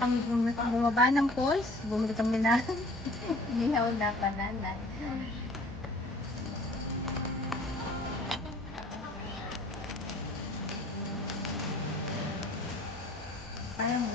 kami bumaba ng falls. Bumili kami na ihaw na banana. Parang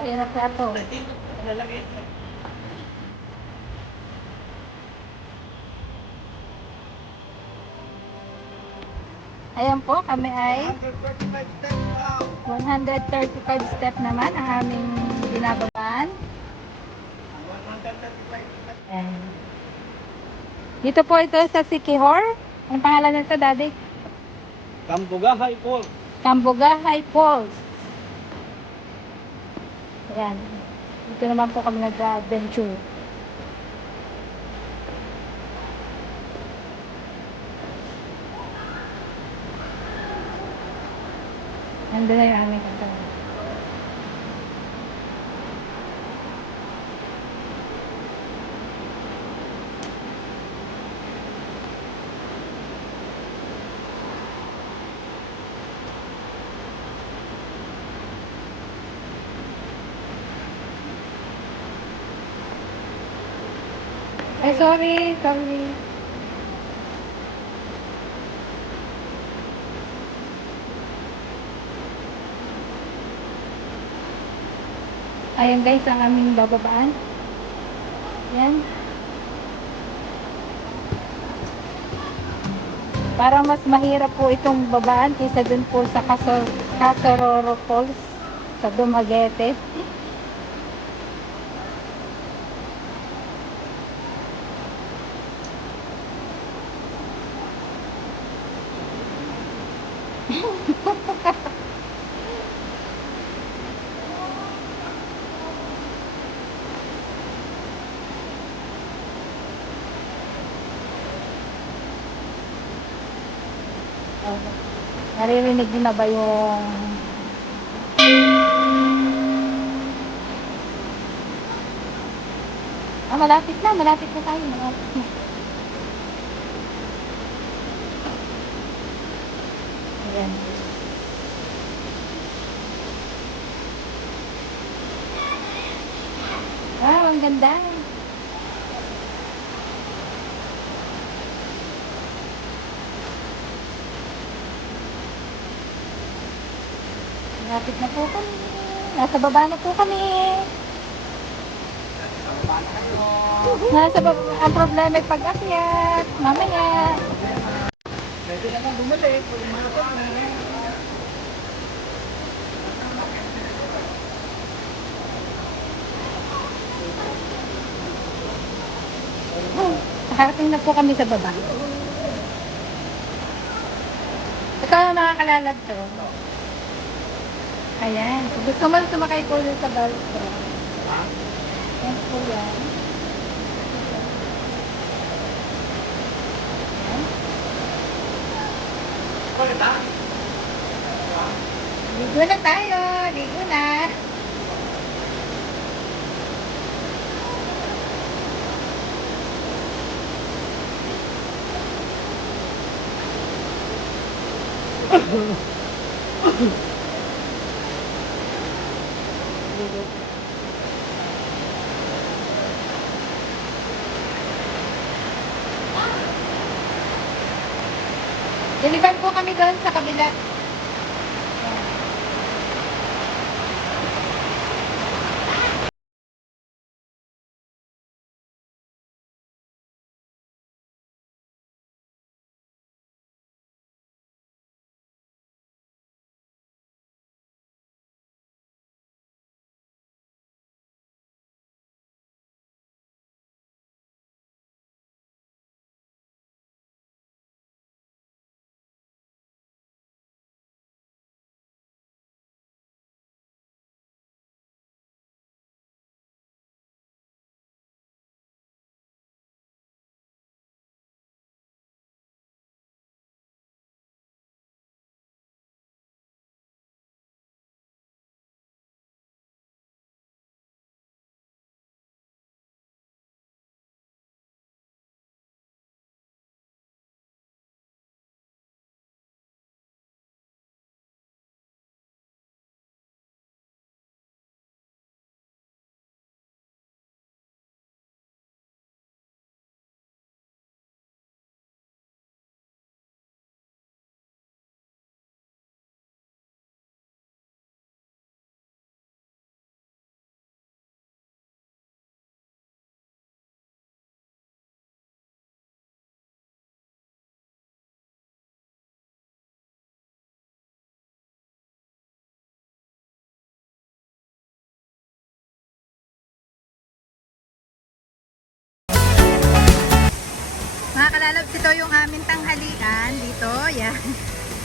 ayan na plato. Ayan po, kami ay 135 step naman ang aming binababaan. Ayan. Dito po ito sa Siquijor. Ang pangalan nito, Daddy? Cambogahay Falls. Cambogahay Falls. Ayan. Dito naman po kami nag-adventure. Nandun na yung aming ito. Ay, sorry. Ayan guys, ang aming bababaan. Yan. Parang mas mahirap po itong babaan kaysa dun po sa Casororo Falls sa Dumaguete. Naririnig niyo na ba yung malapit na tayo, malapit na. Ayan. Wow, ang ganda. Malapit na po kami. Nasa baba na po kami. Nasa baba. Ang problema ay pag-akyat. Mamaya. Pwede naman bumalik. Pumasok na. Nakarating na po kami sa baba. Ito ang nakakalalad to. Ayan. Kung gusto mo sumakay po sa balso. Yan po yan. Ayan. Ligo na tayo. Ligo na. Diliban po kami doon sa kabila. kalalabs, ito yung aming tanghalian dito. Yan.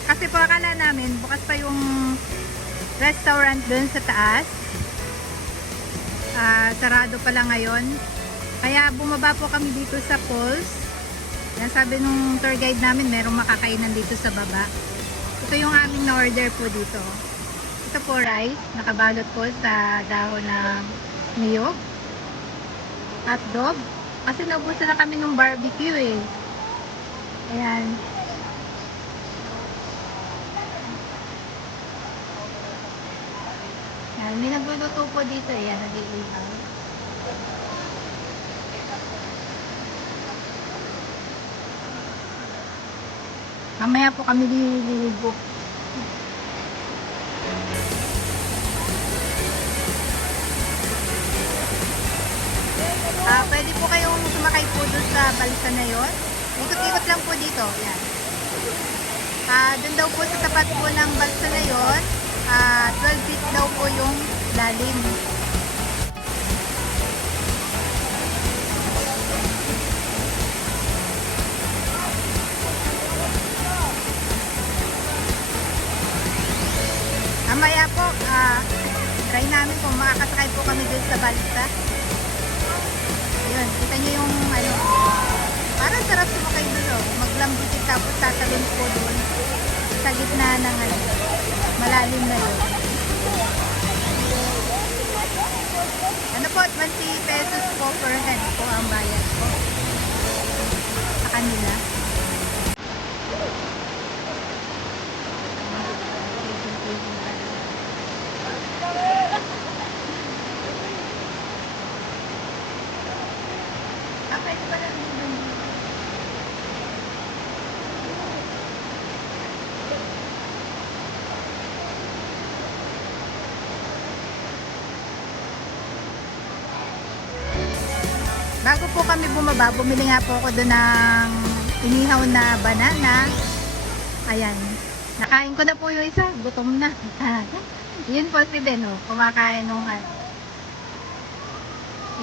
Kasi po akala namin, bukas pa yung restaurant dun sa taas. Sarado pala ngayon. Kaya bumaba po kami dito sa Pulse. Yan, sabi nung tour guide namin, merong makakainan dito sa baba. Ito yung aming na-order po dito. Ito po rice, nakabalot po sa dahon ng niyog. Hotdog. Kasi naubusan na kami ng barbecue eh. Ayan. Ayan, may nagluluto po dito. Ayan, nag-iihaw. Mamaya po kami liligo. Pwede po kayong sumakay po doon sa balsa na yon. Ikot-ikot lang po dito. Yan. Doon daw po sa tapat po ng balsa na yon, 12 feet daw po yung lalim. Mamaya po, try namin kung makakasakay po kami doon sa balsa. Yun, kita nyo yung ano, parang sarap sumakay doon, oh. Maglambutik tapos tatalon po doon sa gitna ng ano, malalim na yun. Ano po, 20 pesos po per head po ang bayad po sa kanila. Pwede ba lang din? Bago po kami bumaba, bumili nga po ako doon ng inihaw na banana. Ayan. Nakain ko na po yung isa. Gutom na. Yun po si Ben, oh, kumakain ng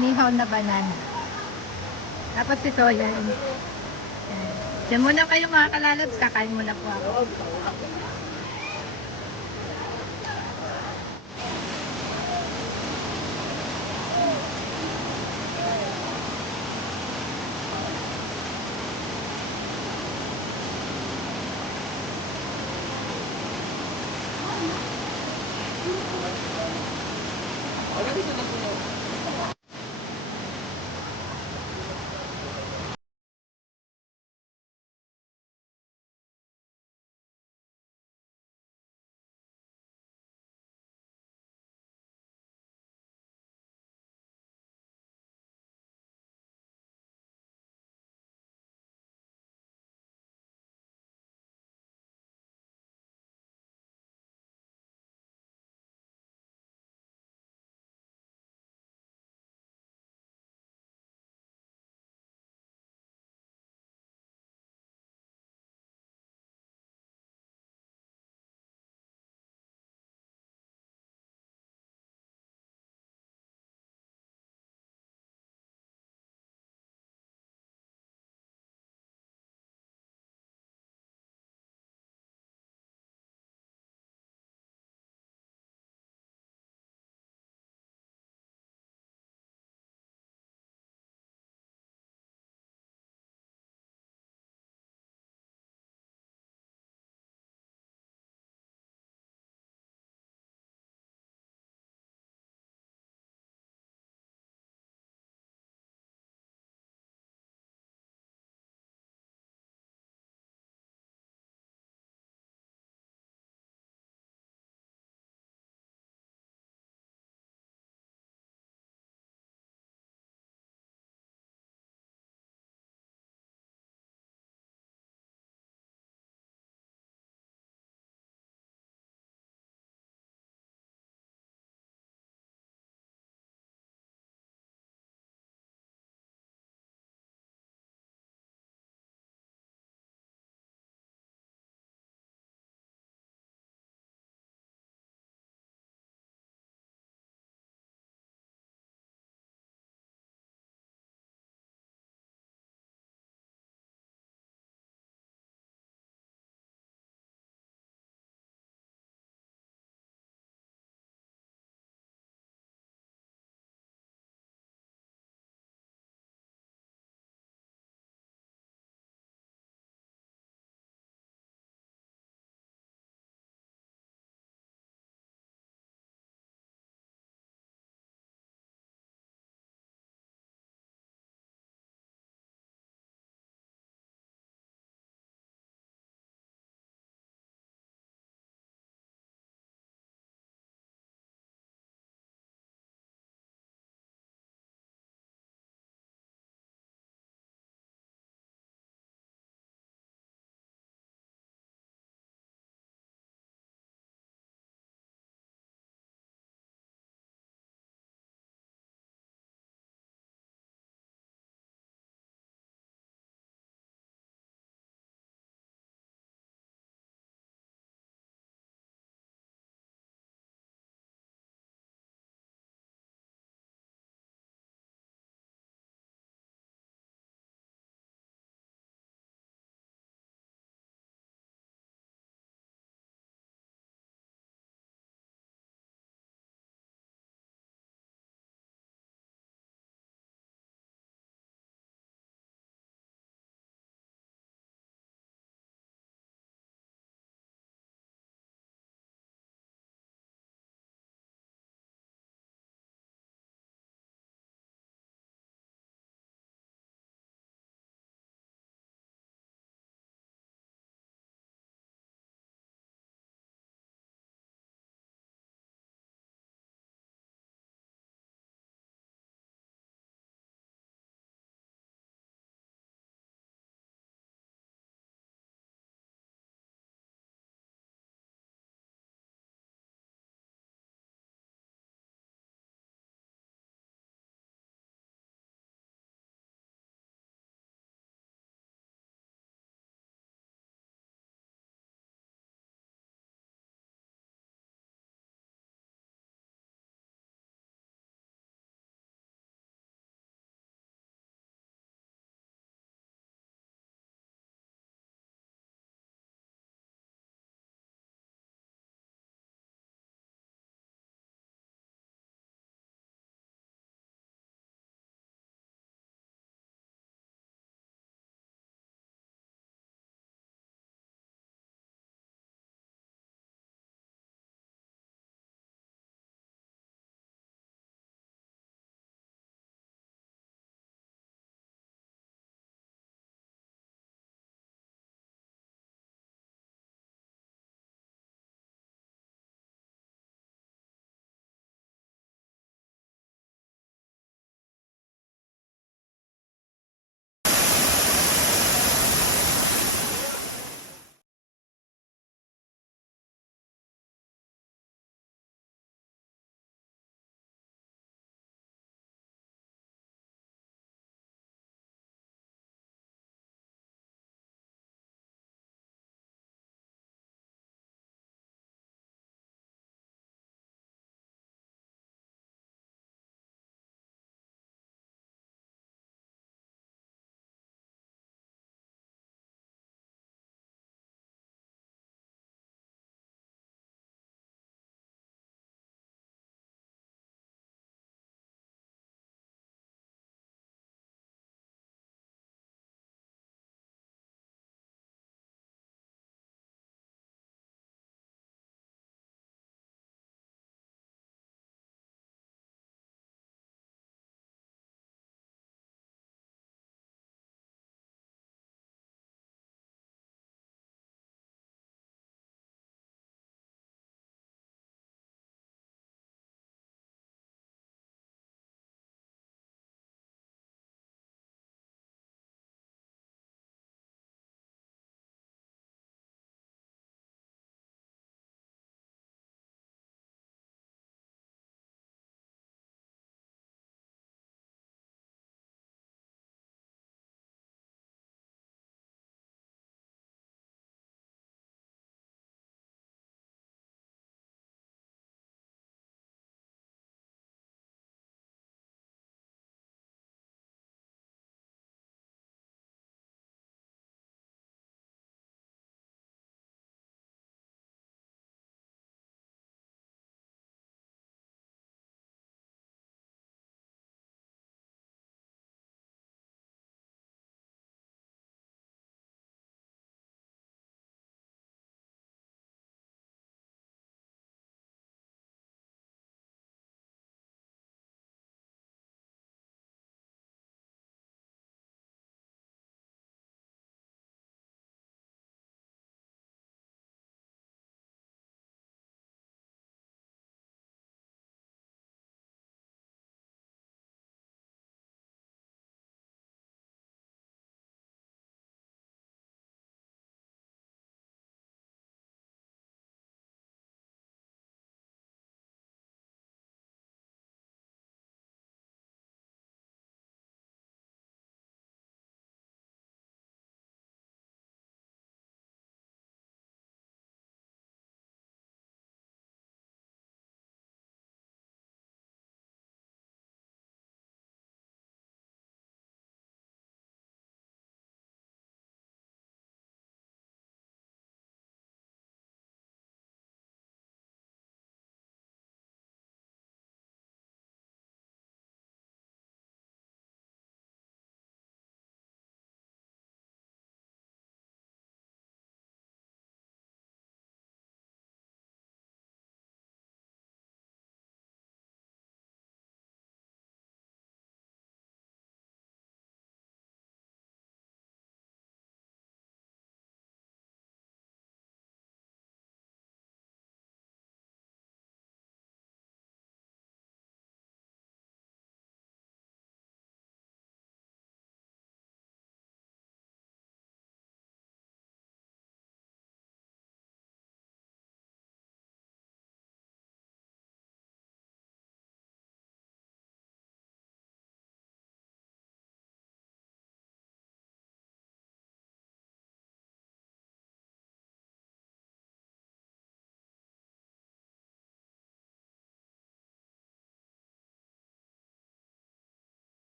inihaw na banana. Tapos si Soya. Diyan muna kayo mga kalalabs. Kakain muna po ako.